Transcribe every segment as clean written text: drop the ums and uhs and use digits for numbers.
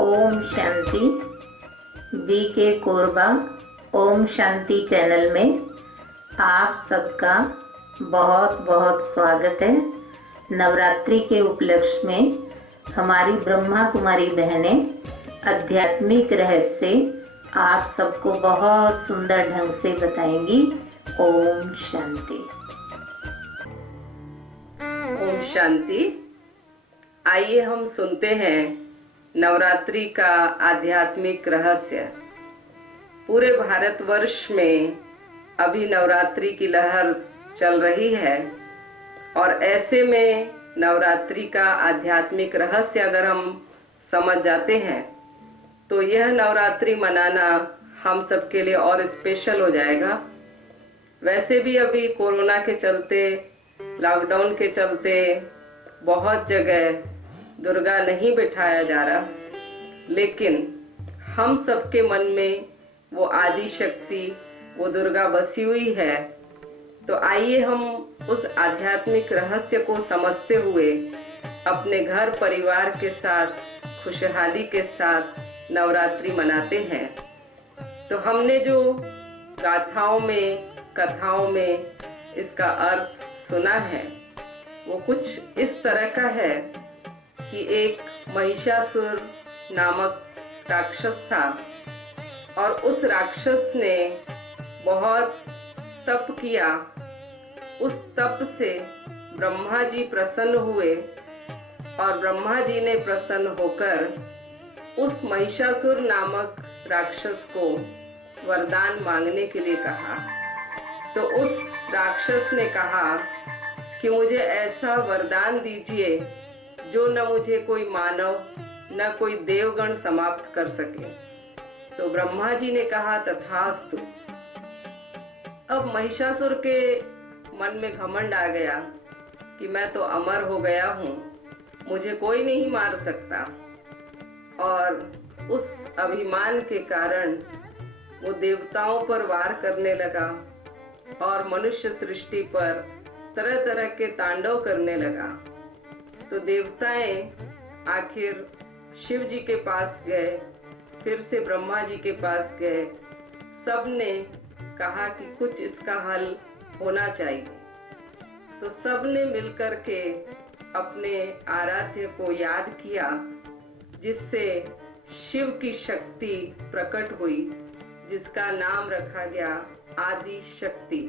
Om Shanti. B के Korba Om Shanti channel में आप सबका बहुत बहुत स्वागत है। नवरात्रि के उपलक्ष्य में हमारी ब्रह्मा कुमारी बहनें आध्यात्मिक रहस्य आप सबको बहुत सुंदर ढंग से बताएंगी। ओम शांति। ओम शांति। आइए हम सुनते हैं नवरात्रि का आध्यात्मिक रहस्य। पूरे भारतवर्ष में अभी नवरात्रि की लहर चल रही है और ऐसे में नवरात्रि का आध्यात्मिक रहस्य अगर हम समझ जाते हैं तो यह नवरात्रि मनाना हम सबके लिए और स्पेशल हो जाएगा। वैसे भी अभी कोरोना के चलते, लॉकडाउन के चलते बहुत जगह दुर्गा नहीं बिठाया जा रहा, लेकिन हम सबके मन में वो आदि शक्ति, वो दुर्गा बसी हुई है। तो आइए हम उस आध्यात्मिक रहस्य को समझते हुए अपने घर परिवार के साथ खुशहाली के साथ नवरात्रि मनाते हैं। तो हमने जो गाथाओं में, कथाओं में इसका अर्थ सुना है वो कुछ इस तरह का है कि एक महिषासुर नामक राक्षस था और उस राक्षस ने बहुत तप किया। उस तप से ब्रह्मा जी प्रसन्न हुए और ब्रह्मा जी ने प्रसन्न होकर उस महिषासुर नामक राक्षस को वरदान मांगने के लिए कहा। तो उस राक्षस ने कहा कि मुझे ऐसा वरदान दीजिए जो न मुझे कोई मानव न कोई देवगण समाप्त कर सके। तो ब्रह्मा जी ने कहा तथास्तु। अब महिषासुर के मन में घमंड आ गया कि मैं तो अमर हो गया हूँ, मुझे कोई नहीं मार सकता। और उस अभिमान के कारण वो देवताओं पर वार करने लगा और मनुष्य सृष्टि पर तरह तरह के तांडव करने लगा। तो देवताएं आखिर शिव जी के पास गए, फिर से ब्रह्मा जी के पास गए। सब ने कहा कि कुछ इसका हल होना चाहिए। तो सब ने मिलकर के अपने आराध्य को याद किया, जिससे शिव की शक्ति प्रकट हुई, जिसका नाम रखा गया आदि शक्ति।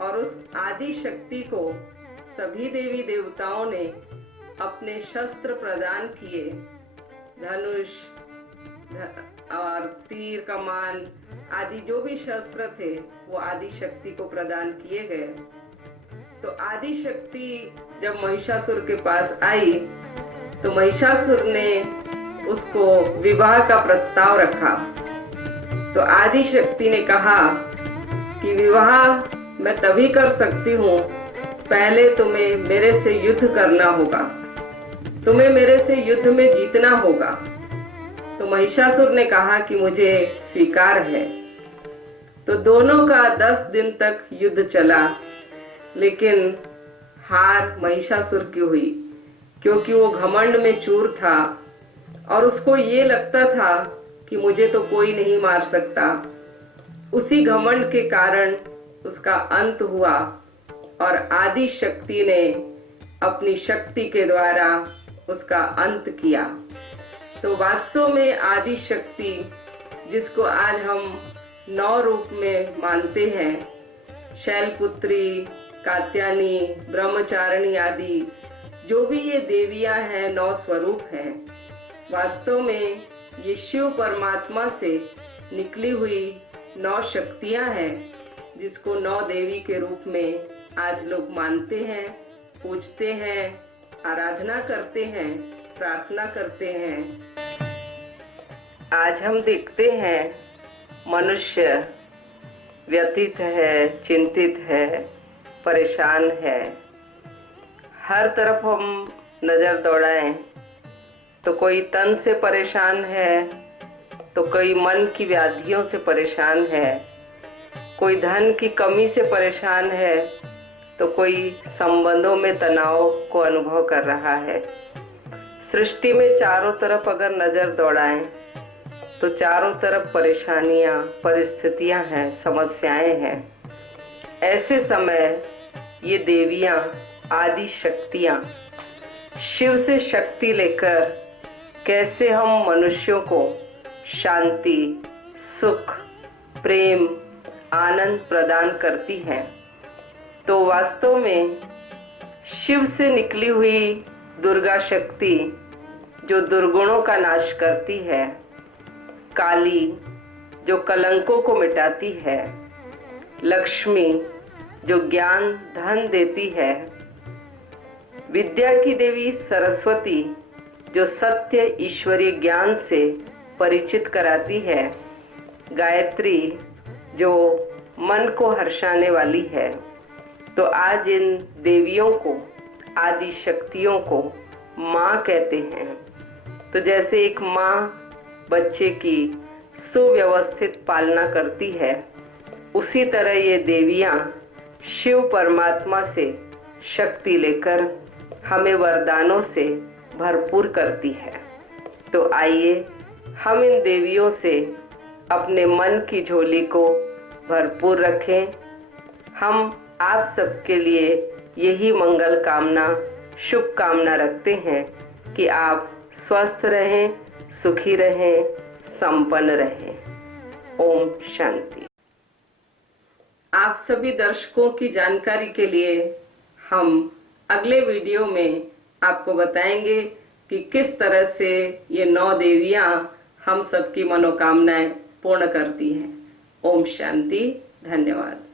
और उस आदि शक्ति को सभी देवी देवताओं ने अपने शस्त्र प्रदान किए, धनुष और तीर कमान आदि जो भी शस्त्र थे वो आदि शक्ति को प्रदान किए गए। तो आदि शक्ति जब महिषासुर के पास आई तो महिषासुर ने उसको विवाह का प्रस्ताव रखा। तो आदि शक्ति ने कहा कि विवाह मैं तभी कर सकती हूँ, पहले तुम्हें मेरे से युद्ध करना होगा, तुम्हें मेरे से युद्ध में जीतना होगा। तो महिषासुर ने कहा कि मुझे स्वीकार है। तो दोनों का 10 दिन तक युद्ध चला, लेकिन हार महिषासुर की हुई, क्योंकि वो घमंड में चूर था और उसको ये लगता था कि मुझे तो कोई नहीं मार सकता। उसी घमंड के कारण उसका अंत हुआ और आदि शक्ति ने अपनी शक्ति के द्वारा उसका अंत किया। तो वास्तव में आदि शक्ति, जिसको आज हम 9 रूप में मानते हैं, शैलपुत्री, कात्यायनी, ब्रह्मचारिणी आदि जो भी ये देवियां हैं, 9 स्वरूप हैं, वास्तव में ये शिव परमात्मा से निकली हुई 9 शक्तियां हैं, जिसको 9 देवी के रूप में आज लोग मानते हैं, पूजते हैं, आराधना करते हैं, प्रार्थना करते हैं। आज हम देखते हैं मनुष्य व्यथित है, चिंतित है, परेशान है। हर तरफ हम नज़र दौड़ाएं तो कोई तन से परेशान है, तो कोई मन की व्याधियों से परेशान है, कोई धन की कमी से परेशान है, तो कोई संबंधों में तनाव को अनुभव कर रहा है। सृष्टि में चारों तरफ अगर नजर दौड़ाएं तो चारों तरफ परेशानियां, परिस्थितियां हैं, समस्याएं हैं। ऐसे समय ये देवियां, आदि शक्तियां शिव से शक्ति लेकर कैसे हम मनुष्यों को शांति, सुख, प्रेम, आनंद प्रदान करती हैं। तो वास्तव में शिव से निकली हुई दुर्गा शक्ति जो दुर्गुणों का नाश करती है, काली जो कलंकों को मिटाती है, लक्ष्मी जो ज्ञान धन देती है, विद्या की देवी सरस्वती जो सत्य ईश्वरीय ज्ञान से परिचित कराती है, गायत्री जो मन को हर्षाने वाली है। तो आज इन देवियों को, आदि शक्तियों को माँ कहते हैं। तो जैसे एक माँ बच्चे की सुव्यवस्थित पालना करती है, उसी तरह ये देवियाँ शिव परमात्मा से शक्ति लेकर हमें वरदानों से भरपूर करती है। तो आइए हम इन देवियों से अपने मन की झोली को भरपूर रखें। हम आप सबके लिए यही मंगल कामना, शुभ कामना रखते हैं कि आप स्वस्थ रहें, सुखी रहें, संपन्न रहें। ओम शांति। आप सभी दर्शकों की जानकारी के लिए हम अगले वीडियो में आपको बताएंगे कि किस तरह से ये 9 देवियां हम सबकी मनोकामनाएं पूर्ण करती हैं। ओम शांति। धन्यवाद।